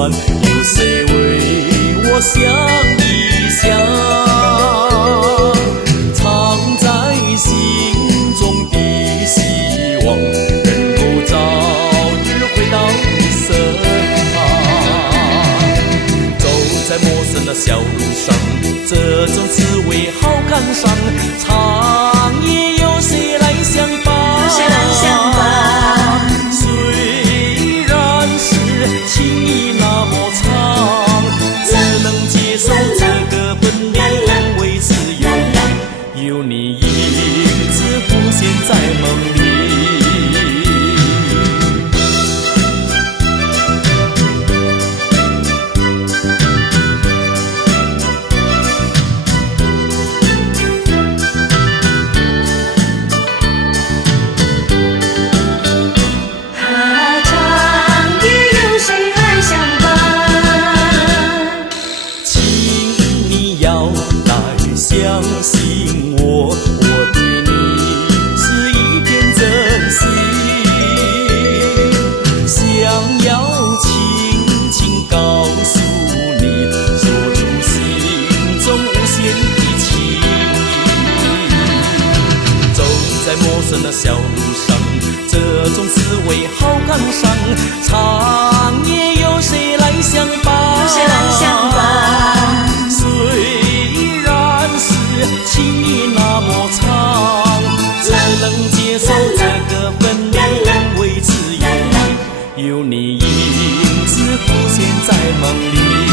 算，有谁为我想一想？藏在心中的希望，能够早日回到你身旁。走在陌生的小路上，这种滋味好感伤。长夜有谁来相伴？虽然是情意那么长，只能接受这个分离，为此有你影子浮现在梦里。相信我，我对你是一片真心，想要轻轻告诉你，说出心中无限的情意。走在陌生的小路上，这种滋味好感伤。长夜有谁来相伴？情意那么长，只能接受这个分离，为此有你影子浮现在梦里。